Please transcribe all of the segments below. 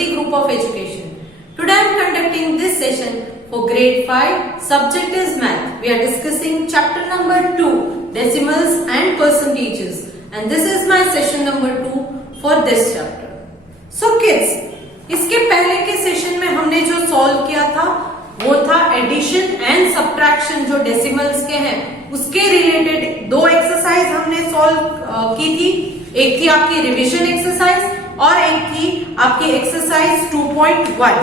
Saraswati Group of Education. Today I am conducting this session for grade 5. Subject is math. We are discussing chapter number 2, decimals and percentages. And this is my session number 2 for this chapter. So kids, इसके पहले के session में हमने जो solve किया था वो था एडिशन एंड सब्ट्रैक्शन जो डेसिमल्स के हैं उसके रिलेटेड दो एक्सरसाइज हमने सॉल्व की थी। एक थी आपकी रिवीजन एक्सरसाइज और एक थी आपकी एक्सरसाइज 2.1।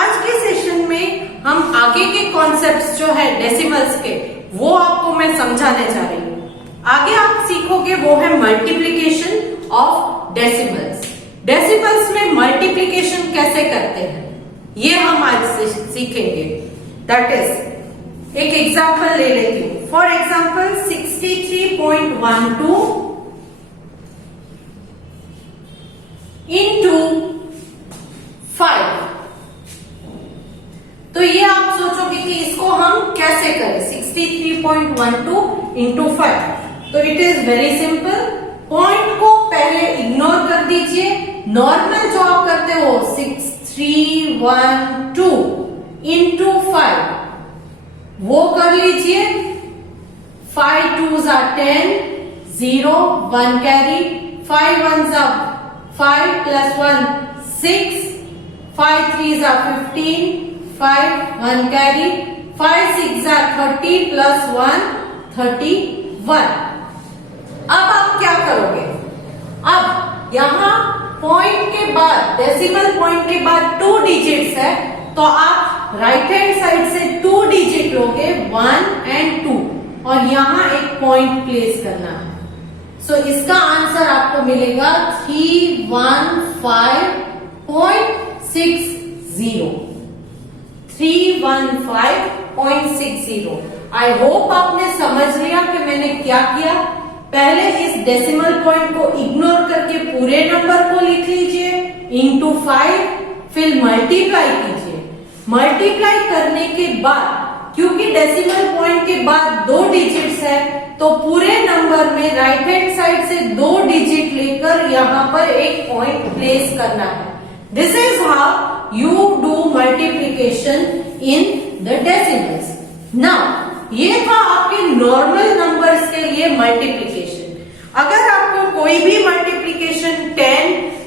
आज के सेशन में हम आगे के कॉन्सेप्ट्स जो है डेसिमल्स के वो आपको मैं समझाने जा रही हूँ। आगे आप सीखोगे वो है मल्टीप्लीकेशन ऑफ डेसिमल्स। डेसिमल्स में मल्टीप्लीकेशन कैसे करते हैं ये हम आज से सीखेंगे। दैट इज एक एग्जांपल ले लेती हूँ। For example 63.12 into 5। तो ये आप सोचोगे कि इसको हम कैसे करें। 63.12 इंटू 5। तो it is very simple. Point को पहले इग्नोर कर दीजिए। नॉर्मल जो आप करते हो 6312 इंटू 5 वो कर लीजिए। 5 2s are 10, 0 1 carry, 5 1s are 5 plus 1 6, 5 3s are 15, 5 1 carry, 5 6s are 30 plus 1 31। अब आप क्या करोगे। अब यहाँ पॉइंट के बाद डेसिमल पॉइंट के बाद 2 डिजिट्स है तो आप राइट हैंड साइड से 2 डिजिट लोगे 1 and 2 और यहाँ एक पॉइंट प्लेस करना है। सो इसका आंसर आपको मिलेगा 315.60। 315.60। आई होप आपने समझ लिया कि मैंने क्या किया। पहले इस डेसिमल पॉइंट को इग्नोर करके पूरे नंबर को लिख लीजिए इंटू 5, फिर मल्टीप्लाई कीजिए। मल्टीप्लाई करने के बाद क्योंकि डेसिमल पॉइंट के बाद 2 डिजिट्स है तो पूरे नंबर में राइट हैंड साइड से 2 डिजिट लेकर यहाँ पर एक पॉइंट प्लेस करना है। This is how you do multiplication in the decimals. Now ये था आपके नॉर्मल नंबर्स के लिए मल्टीप्लीकेशन। अगर आपको कोई भी मल्टीप्लीकेशन 10,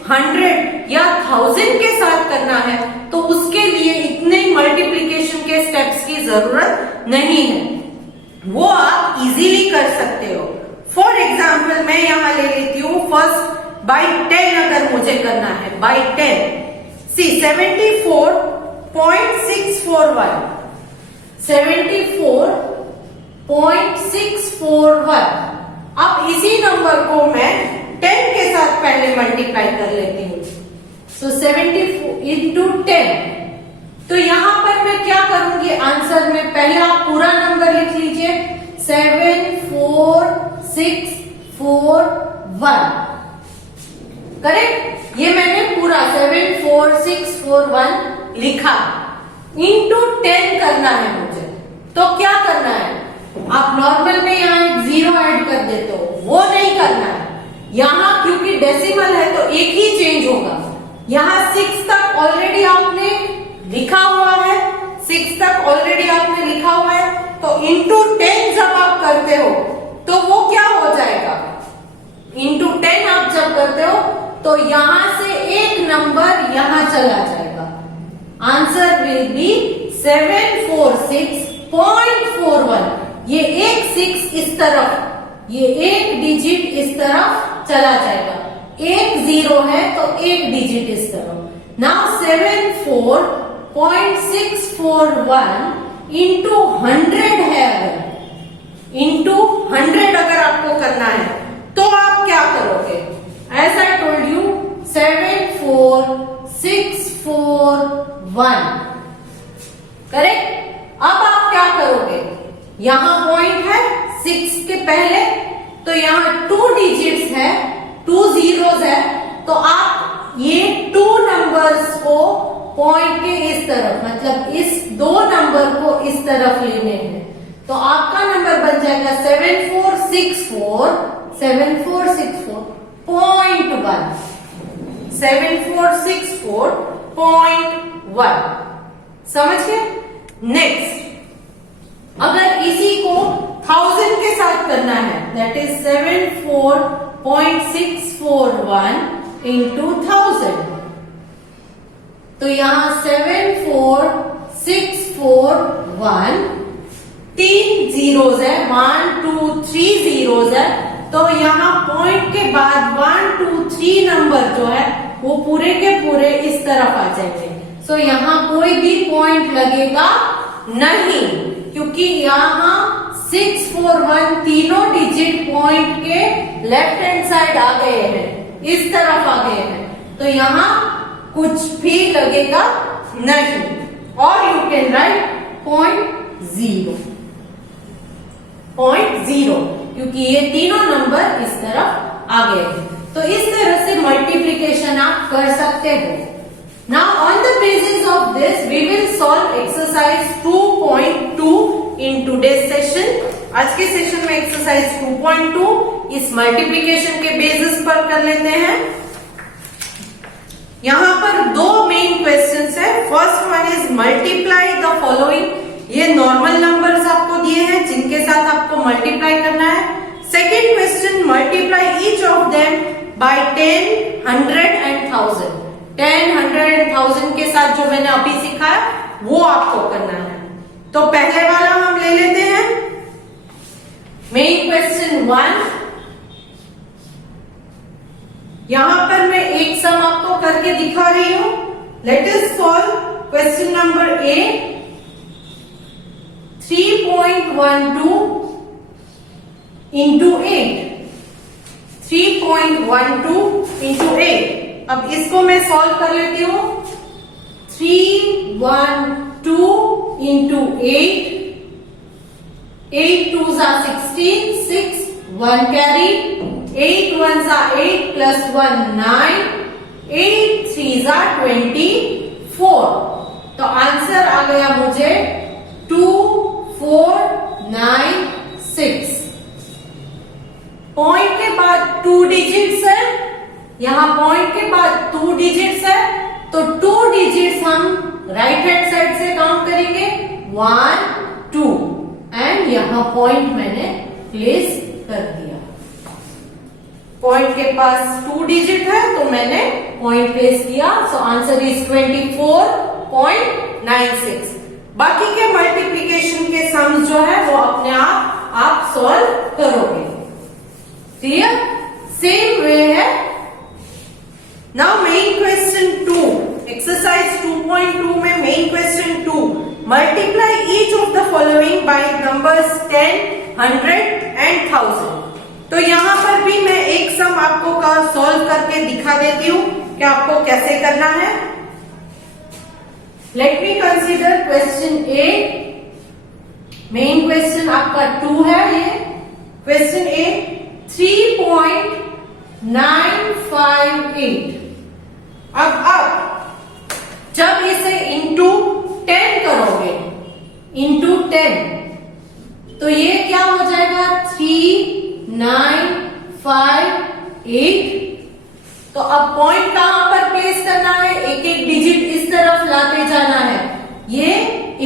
100 या 1000 के साथ करना है तो उसके लिए इतने मल्टीप्लीकेशन के स्टेप्स की जरूरत नहीं है, वो आप इजीली कर सकते हो। फॉर एग्जाम्पल मैं यहां ले लेती हूं फर्स्ट बाई 10 अगर मुझे करना है बाई 10। सी 74.641 74.641। अब इसी नंबर को मैं 10 के साथ पहले मल्टीप्लाई कर लेती हूँ। सो 74 इंटू 10। तो यहां पर मैं क्या करूंगी आंसर में पहले आप पूरा नंबर लिख लीजिए 74641। करेक्ट। ये मैंने पूरा 74641 लिखा। इंटू 10 करना है मुझे तो क्या करना है। आप नॉर्मल में यहाँ एक 0 ऐड कर देते हो, वो नहीं करना है। यहाँ क्योंकि डेसिमल है तो एक ही चेंज होगा। यहाँ 6 तक ऑलरेडी आपने लिखा हुआ है, 6 तक ऑलरेडी आपने लिखा हुआ है तो इंटू 10 जब आप करते हो तो वो क्या हो जाएगा। इंटू 10 आप जब करते हो तो यहां से एक नंबर यहां चला जाएगा। Answer will be 746.41। ये एक 6 इस तरफ, ये एक डिजिट इस तरफ चला जाएगा। एक 0 है तो एक डिजिट इस तरफ। नाउ 74.641 इंटू 100 है। अगर इंटू 100 अगर आपको करना है तो आप क्या करोगे। As I told you 74641। Correct. अब आप क्या करोगे। यहां पॉइंट है 6 के पहले तो यहां 2 डिजिट्स है, 2 zeros है तो आप ये 2 नंबर्स को पॉइंट के इस तरफ मतलब इस 2 नंबर को इस तरफ लेने हैं तो आपका नंबर बन जाएगा 7464.1। 7464.1। समझ गए? नेक्स्ट, अगर इसी को 1000 के साथ करना है, दैट इज 74.641 इंटू 1000। तो यहां 74641, 3 जीरोस है, 1 2 3 जीरोस है, तो यहाँ पॉइंट के बाद 1 2 3 नंबर जो है वो पूरे के पूरे इस तरफ आ जाएंगे। सो यहाँ कोई भी पॉइंट लगेगा नहीं, क्योंकि यहाँ 641 तीनों डिजिट पॉइंट के लेफ्ट हैंड साइड आ गए हैं, इस तरफ आ गए हैं, तो यहाँ कुछ भी लगेगा नहीं। और यू कैन राइट 0.0, क्योंकि ये तीनों नंबर इस तरफ आ गए हैं। तो इस तरह से मल्टीप्लीकेशन आप कर सकते हो। Now on the basis of this we will solve exercise 2.2 in today's session. आज के सेशन में एक्सरसाइज 2.2 इस मल्टीप्लीकेशन के बेसिस पर कर लेते हैं। यहां पर दो मेन क्वेश्चंस है। First one is multiply the following. ये नॉर्मल नंबर्स आपको दिए हैं जिनके साथ आपको मल्टीप्लाई करना है। Second question, multiply each of them by 10, 100 and 1000। 10, 100 and 1000 के साथ जो मैंने अभी सिखाया वो आपको करना है। तो पहले वाला हम ले लेते हैं, मेन क्वेश्चन 1। यहां पर मैं एक सम आपको करके दिखा रही हूं। Let us solve question number A. 3.12 into 8, 3.12 into 8। अब इसको मैं सॉल्व कर लेती हूं। 312 into 8, 8 2s are 16, 6 1 carry, 8 1s are 8 plus 1 9, 8 3s are 24। तो आंसर आ गया मुझे 2496। पॉइंट के बाद 2 डिजिट्स है, यहां पॉइंट के बाद 2 डिजिट्स है, तो 2 डिजिट्स हम राइट हैंड साइड से काउंट करेंगे 1 2 एंड यहां पॉइंट मैंने प्लेस कर दिया। पॉइंट के पास 2 डिजिट है तो मैंने पॉइंट प्लेस किया। So answer is 24.96। बाकी के मल्टीप्लीकेशन के सम्स जो है वो अपने आप सॉल्व करोगे। क्लियर? सेम वे है। नाउ मेन क्वेश्चन 2, एक्सरसाइज 2.2 में main question 2, multiply each of the following by numbers 10, 100 and 1000। तो यहां पर भी मैं एक सम आपको का सॉल्व करके दिखा देती हूं कि आपको कैसे करना है। लेट मी कंसीडर क्वेश्चन ए। मेन क्वेश्चन आपका 2 है। ये क्वेश्चन ए 3.958। अब जब इसे इंटू 10 करोगे, इंटू 10, तो ये क्या हो जाएगा 3958। तो अब पॉइंट कहां पर प्लेस करना है? एक एक डिजिट इस तरफ लाते जाना है। ये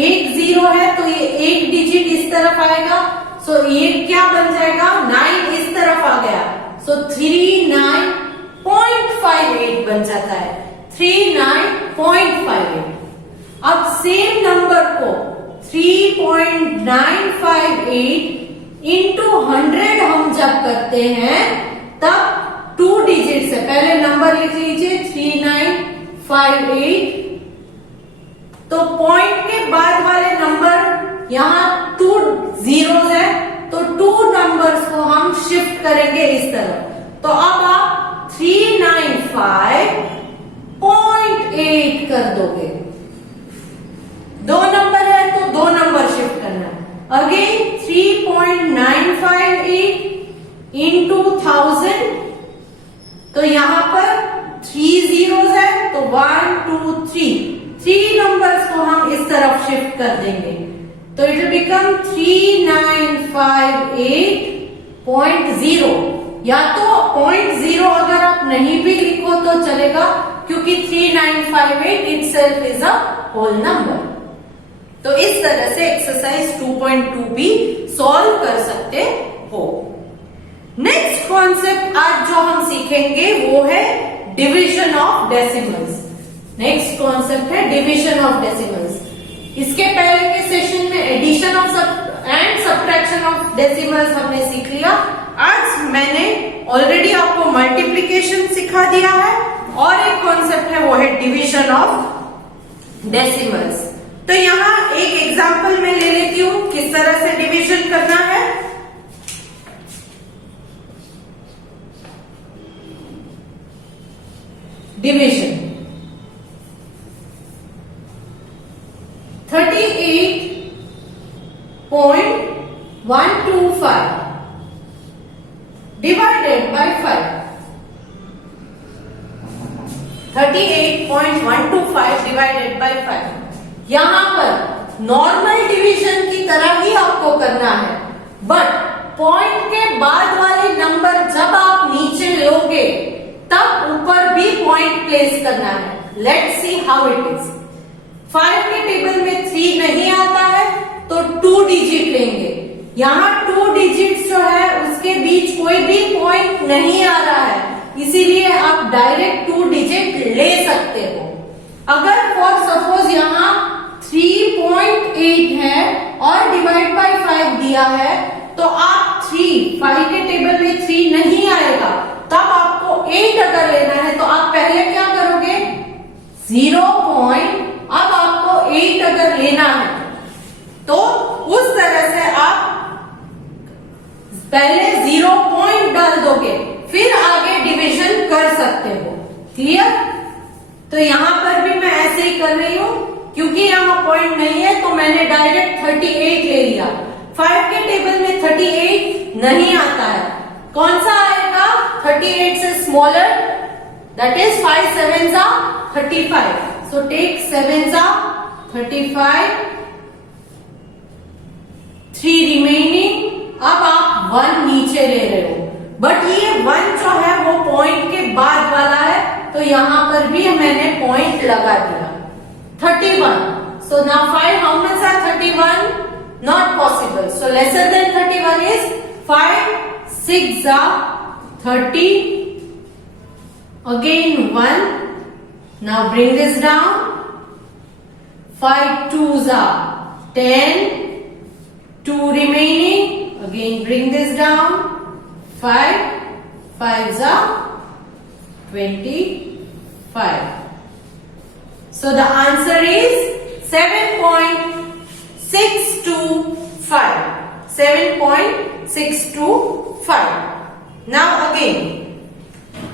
1 0 है तो ये एक डिजिट इस तरफ आएगा। सो ये क्या बन जाएगा? 9 इस तरफ आ गया, सो 39.58 बन जाता है। 39.58। अब सेम नंबर को 3.958 इंटू 100 हम जब करते हैं तब 2 डिजिट से पहले नंबर लिख लीजिए 3958। तो पॉइंट के बाद वाले नंबर यहां 2 जीरोस है, तो 2 नंबर्स को हम शिफ्ट करेंगे इस तरफ। तो अब आप 395.8 कर दोगे। 2 नंबर है तो 2 नंबर शिफ्ट करना है। Again 3.958 into 1000। तो यहां पर 3 जीरोस है तो 1 2 3 नंबर्स को हम इस तरफ शिफ्ट कर देंगे। तो इट विल बिकम 3958.0। या तो 0.0 अगर आप नहीं भी लिखो तो चलेगा, क्योंकि 3958 itself is a whole number. तो इस तरह से एक्सरसाइज 2.2 भी सॉल्व कर सकते हो। नेक्स्ट कॉन्सेप्ट आज जो हम सीखेंगे वो है division of decimals. Next concept है डिवीजन ऑफ डेसिमल्स। इसके पहले के सेशन में addition of and subtraction of decimals हमने सीख लिया। आज मैंने ऑलरेडी आपको मल्टीप्लिकेशन सिखा दिया है और एक कॉन्सेप्ट है वो है डिवीजन ऑफ डेसिमल्स। तो यहां एक एग्जांपल मैं ले लेती हूं किस तरह से डिवीजन करना है। Division 38.125 divided by 5। 38.125 divided by 5। यहां पर नॉर्मल डिवीजन की तरह ही आपको करना है, बट पॉइंट के बाद वाले नंबर जब आप नीचे लोगे तब ऊपर भी पॉइंट प्लेस करना है। Let's see how it is. 5 के टेबल में 3 नहीं आता है तो 2 डिजिट लेंगे। यहाँ 2 डिजिट जो है उसके बीच कोई भी पॉइंट नहीं आ रहा है, इसीलिए आप डायरेक्ट 2 डिजिट ले सकते हो। अगर फॉर सपोज यहाँ 3.8 है और डिवाइड बाय 5 दिया है तो आप 5 के टेबल में 3 नहीं आएगा, तब आपको 8 अगर लेना है तो आप पहले क्या करोगे 0 पॉइंट, अब आपको 8 अगर लेना है तो उस तरह से आप पहले 0 पॉइंट डाल दोगे, फिर आगे डिवीजन कर सकते हो। क्लियर? तो यहां पर भी मैं ऐसे ही कर रही हूं, क्योंकि यहां पॉइंट नहीं है तो मैंने डायरेक्ट 38 ले लिया। 5 के टेबल में 38 नहीं आता है, कौन सा आएगा 38 से smaller, that is 5 7s are 35। So take 7s are 35, 3 remaining. अब आप 1 नीचे ले रहे हो, बट ये 1 जो है वो पॉइंट के बाद वाला है, तो यहां पर भी मैंने पॉइंट लगा दिया। 31, so now 5 how much are 31? Not possible, so lesser than 31 is 5 6s are 30, again 1, now bring this down, 5 2s are 10, 2 remaining, again bring this down, 5 5s are 25. So the answer is 7.625. 7.625. Now again,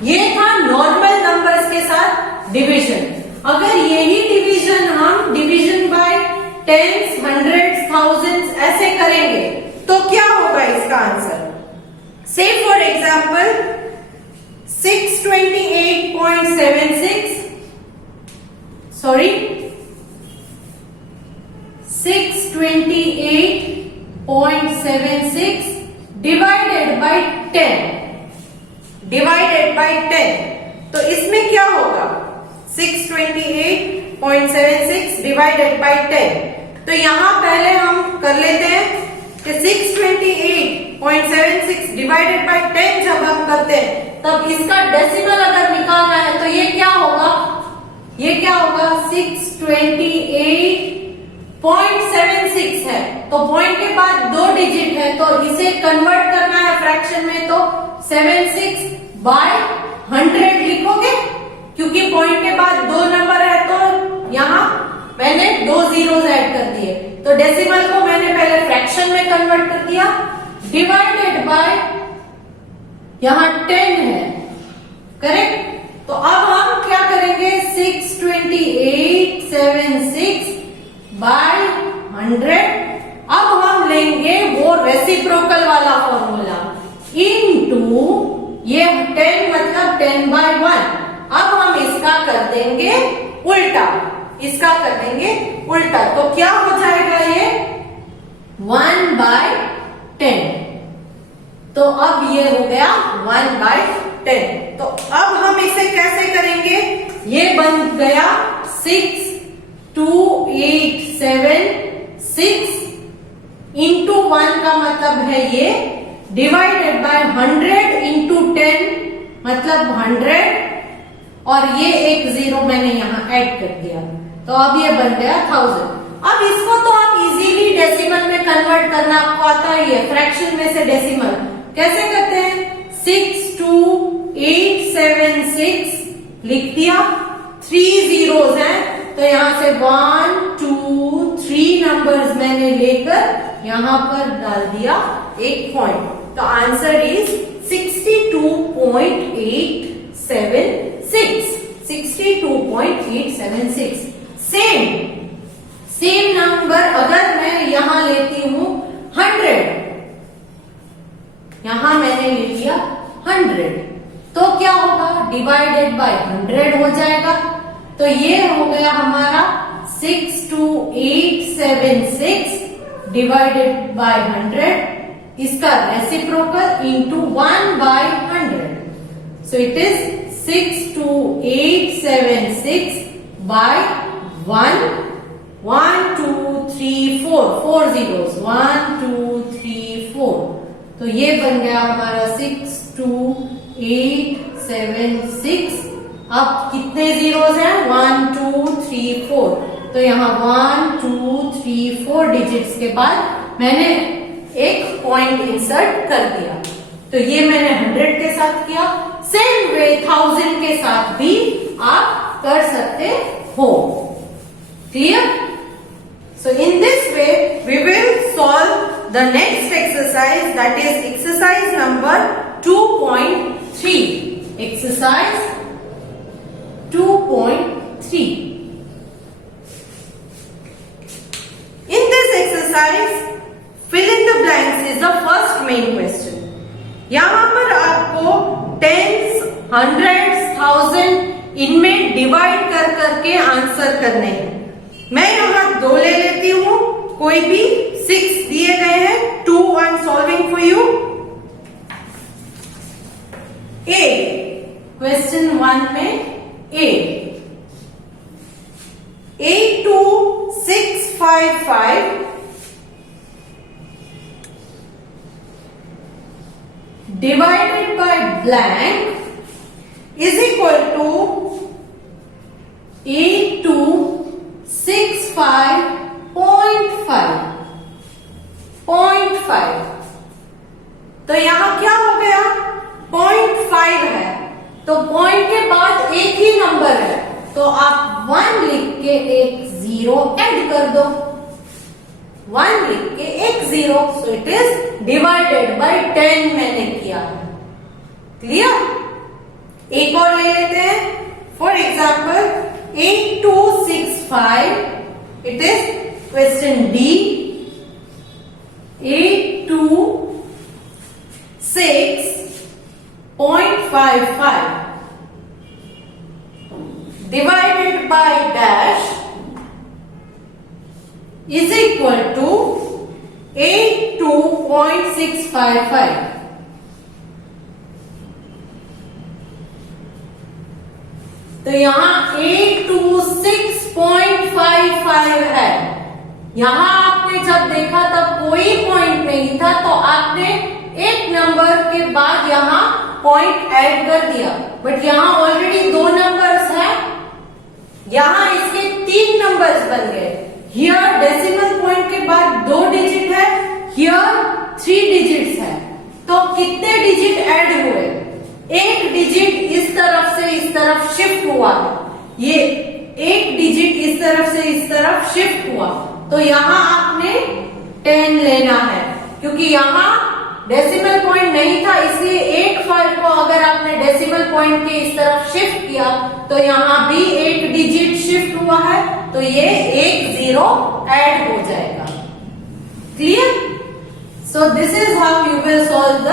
ये था normal numbers के साथ division. अगर यही division हम division by tens, hundreds, thousands ऐसे करेंगे तो क्या होगा इसका answer? Say for example 628.76, sorry 628.76 divided by 10, divided by 10। तो इसमें क्या होगा 628.76 डिवाइडेड बाय 10। तो यहां पहले हम कर लेते हैं कि 628.76 डिवाइडेड बाय 10 जब हम करते हैं तब इसका डेसिमल अगर निकालना है तो ये क्या होगा, ये क्या होगा 628.76 है, तो पॉइंट के बाद 2 डिजिट है तो इसे कन्वर्ट करना है फ्रैक्शन में, तो 76/100 लिखोगे, क्योंकि पॉइंट के बाद 2 नंबर है तो यहां मैंने 2 जीरोस ऐड कर दिए, तो डेसिमल को मैंने पहले फ्रैक्शन में कन्वर्ट कर दिया, डिवाइडेड बाय यहां 10 है, करेक्ट। तो अब हम क्या करेंगे 628.76/100, अब हम लेंगे वो रेसिप्रोकल वाला फॉर्मूला इनटू ये 10 मतलब 10/1। अब हम इसका कर देंगे उल्टा, इसका कर देंगे उल्टा, तो क्या हो जाएगा ये 1/10। तो अब ये हो गया 1/10। तो अब हम इसे कैसे करेंगे? ये बन गया 6 2 8 7 6 इंटू 1 का मतलब है ये, डिवाइडेड बाय 100 इंटू 10 मतलब 100, और ये एक जीरो मैंने यहाँ ऐड कर दिया, तो अब ये बन गया 1000। अब इसको तो आप इजीली डेसिमल में कन्वर्ट करना आपको आता ही है, फ्रैक्शन में से डेसिमल कैसे करते हैं? 6 2 8 7 6 लिख दिया, 3 जीरोस हैं तो यहां से 1 2 3 नंबर्स मैंने लेकर यहां पर डाल दिया एक पॉइंट, तो आंसर इज 62.876। सेम नंबर अगर मैं यहां लेती हूं 100, यहां मैंने ले लिया 100, तो क्या होगा? डिवाइडेड बाय 100 हो जाएगा, तो ये हो गया हमारा 62876 डिवाइडेड बाय 100, इसका reciprocal into 1/100, so it is 62876 by 1 1 2 3 4 4 zeros 1 2 3 4, तो ये बन गया हमारा 62876। अब कितने जीरोस हैं? 1 2 3 4, तो यहाँ 1 2 3 4 डिजिट्स के बाद मैंने एक पॉइंट इंसर्ट कर दिया, तो ये मैंने 100 के साथ किया। सेम वे 1000 के साथ भी आप कर सकते हो। Clear? So in this way we will solve the next exercise, that is exercise number 2.3. Exercise 2.3. In this exercise, fill in the blanks is the first main question. यहां पर आपको टेंस, हंड्रेड्स, थाउजेंड इनमें divide कर करके answer करने हैं। मैं यहां 2 ले लेती हूं, कोई भी 6 दिए गए हैं, 2 I am solving for you. A question 1 में ए 82655 divided by blank is equal to 8265.5। तो यहां क्या हो गया? 0.5 है, तो पॉइंट के बाद एक ही नंबर है, तो आप 1 लिख के एक 0 ऐड कर दो, 1 लिख के एक 0, सो इट इज डिवाइडेड बाय 10 मैंने किया है। क्लियर? एक और ले लेते हैं, for example 8265, it is question D. 826.55 divided by dash is equal to 82.655। तो यहां 826.55 है। यहां आपने जब देखा तब कोई पॉइंट नहीं था, तो आपने एक नंबर के बाद यहां पॉइंट ऐड कर दिया, बट यहां ऑलरेडी 2 नंबर्स है, यहां इसके 3 नंबर्स बन गए। हियर डेसिमल पॉइंट के बाद 2 डिजिट है, हियर 3 डिजिट्स है, तो कितने डिजिट ऐड हुए? एक डिजिट इस तरफ से इस तरफ शिफ्ट हुआ, ये एक डिजिट इस तरफ से इस तरफ शिफ्ट हुआ, तो यहां आपने 10 लेना है, क्योंकि यहां डेसिमल पॉइंट नहीं था, इसलिए 85 को अगर आपने डेसिमल पॉइंट के इस तरफ शिफ्ट किया तो यहां भी एक डिजिट शिफ्ट हुआ है, तो ये एक 0 ऐड हो जाएगा। Clear? So this is how you will solve the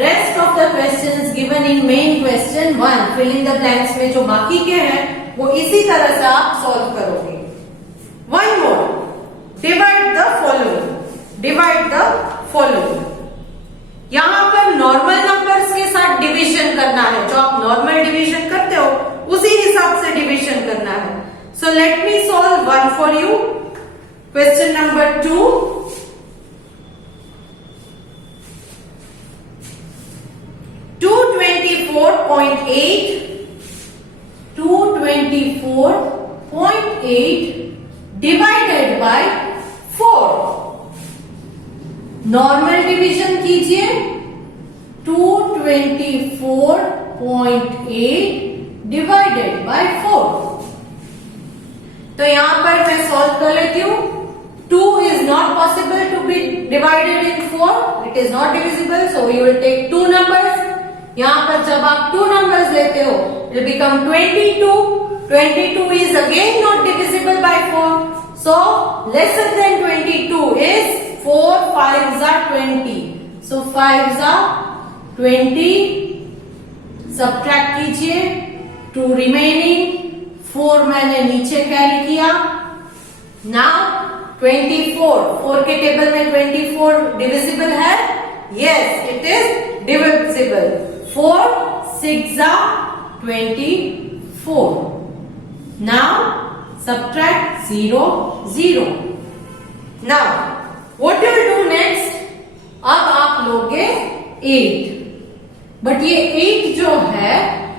rest of the questions given in main question 1। Fill in the blanks में जो बाकी के हैं वो इसी तरह से आप सॉल्व करोगे। One more, divide the following. यहां पर So let me solve one for you. Question number 2. 224.8 divided by 4. Normal division कीजिए. 224.8 डिवाइडेड बाय 4. तो यहां पर मैं सॉल्व कर लेती हूं. 2 is not possible to be divided in 4. It is not divisible, so we will take 2 numbers. यहां पर जब आप 2 numbers लेते हो, it will become 22. 22 is again not divisible by 4. So lesser than 22 is 4 5s are 20. So 5s are 20. Subtract कीजिए. 2 remaining. 4 मैंने नीचे carry किया. Now 24. 4 के टेबल में 24 डिविजिबल है. Yes, it is divisible. 4 6 are 24. Now subtract 0 0. Now what you will do next? अब आप लोगे 8. बट ये 8 जो है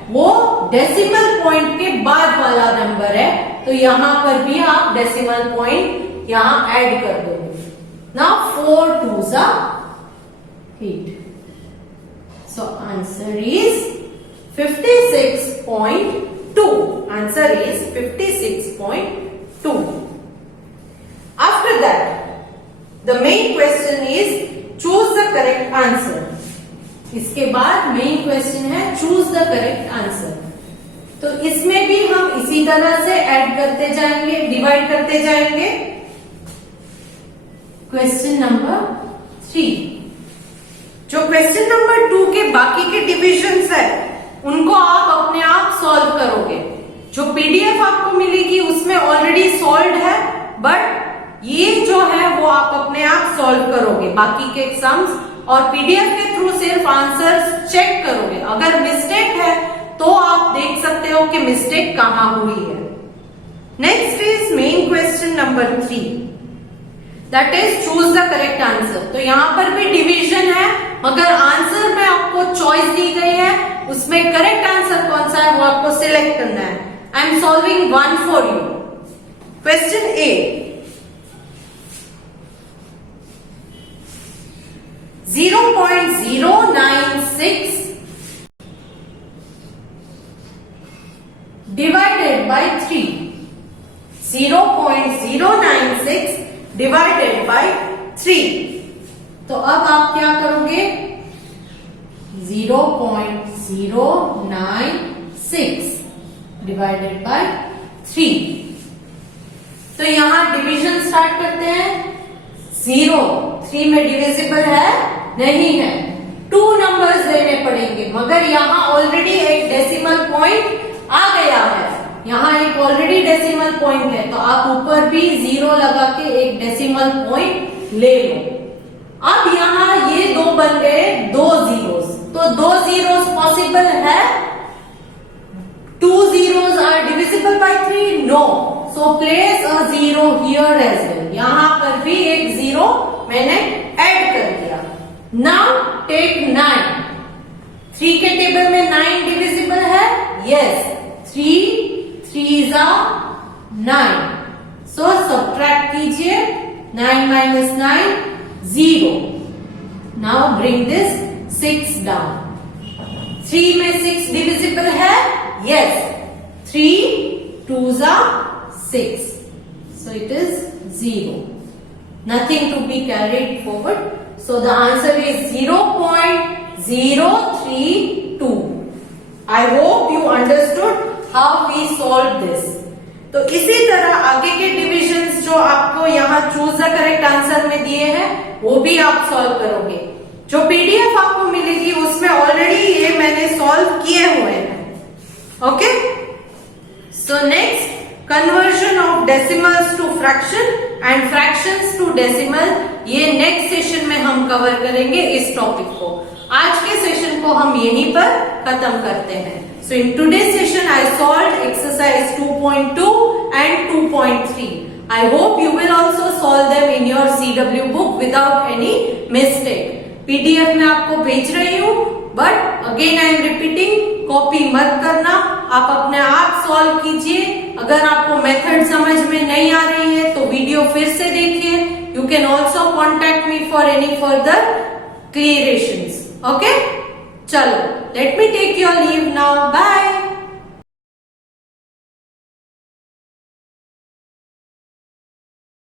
वो डेसिमल पॉइंट के बाद वाला नंबर है, तो यहां पर भी आप डेसिमल पॉइंट यहां ऐड कर दोगे. Now 4 2s are 8. So answer is 56.2. Answer is 56.2. After that, the main question is choose the correct answer. इसके बाद मेन क्वेश्चन है चूज द करेक्ट आंसर. तो इसमें भी हम इसी तरह से ऐड करते जाएंगे, डिवाइड करते जाएंगे. Question number 3. जो क्वेश्चन नंबर 2 के बाकी के डिविजन्स है उनको आप अपने आप सॉल्व करोगे. जो पीडीएफ आपको मिलेगी उसमें ऑलरेडी सॉल्व है, बट ये जो है वो आप अपने आप सॉल्व करोगे बाकी के सम्स, और पीडीएफ के थ्रू सिर्फ आंसर्स चेक करोगे. अगर मिस्टेक है तो आप देख सकते हो कि मिस्टेक कहां हुई है. Next is main question number 3, that is choose the correct answer. तो यहां पर भी डिवीजन है, मगर आंसर में आपको चॉइस दी गई है, उसमें करेक्ट आंसर कौन सा है वो आपको सिलेक्ट करना है. I am solving one for you. Question A. 0.096 divided by 3. 0.096 divided by 3. तो अब आप क्या करोगे? 0.096 divided by 3. तो यहां डिवीजन स्टार्ट करते हैं. 0 3 में डिविजिबल है नहीं है, 2 नंबर्स लेने पड़ेंगे, मगर यहाँ ऑलरेडी एक डेसिमल पॉइंट आ गया है. यहाँ एक ऑलरेडी डेसिमल पॉइंट है, तो आप ऊपर भी 0 लगा के एक डेसिमल पॉइंट ले लो. अब यहाँ ये 2 बन गए 2 zeros, तो 2 zeros पॉसिबल है. 2 zeros are divisible by 3? No. So place a 0 here as well. यहाँ पर भी एक 0 मैंने ऐड कर दिया. Now take 9. 3 के टेबल में 9 डिविजिबल है. Yes. 3 3s are 9. So subtract कीजिए. 9 minus 9 0. Now bring this 6 down. 3 में 6 डिविजिबल है. Yes. 3 2s are 6. So it is 0. Nothing to be carried forward. So the answer is 0.032. I hope you understood how we solved this. तो इसी तरह आगे के divisions जो आपको यहाँ चूज द करेक्ट आंसर में दिए हैं वो भी आप सॉल्व करोगे. जो पीडीएफ आपको मिलेगी उसमें ऑलरेडी ये मैंने सॉल्व किए हुए हैं. Okay. So next, conversion of decimals to fraction and fractions to decimal, ये नेक्स्ट सेशन में हम कवर करेंगे इस टॉपिक को. आज के सेशन को हम यहीं पर खत्म करते हैं. So in today's session I solved exercise 2.2 and 2.3. I hope you will also solve them in your CW book without any mistake. PDF में आपको भेज रही हूँ, but again I am repeating, copy मत करना, आप अपने आप सॉल्व कीजिए। अगर आपको मेथड समझ में नहीं आ रही है तो वीडियो फिर से देखिए। You can also contact me for any further clearances. Okay, चलो let me take your leave now, bye.